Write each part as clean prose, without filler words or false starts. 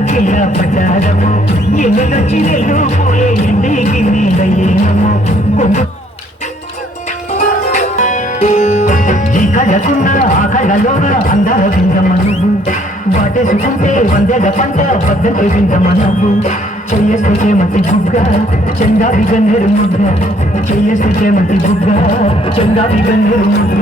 కిల్ల పటారము ఎన్నొచ్చి నెల్లు పూలే ఎండికి నీళ్ళయ్యేనము ఈ కళ్ళకున్న ఆ కళ్ళలోన అందర విందమ్మ నువ్వు వాటేసుకుంటే వందెల పంట పద్ధతి విందమ్మ నువ్వు చెయ్యేస్తే మతి బుగ్గ చెంగావి గన్నేరు ముద్ర చెయ్యేస్తే మతి బుగ్గ చెంగావి గన్నేరు ముద్ర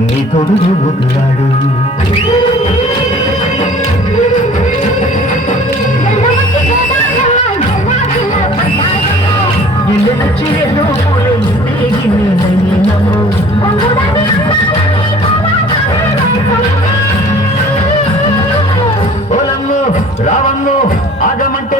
నీ తోడు ముద్దులాడు రావమ్మో ఆగమంటే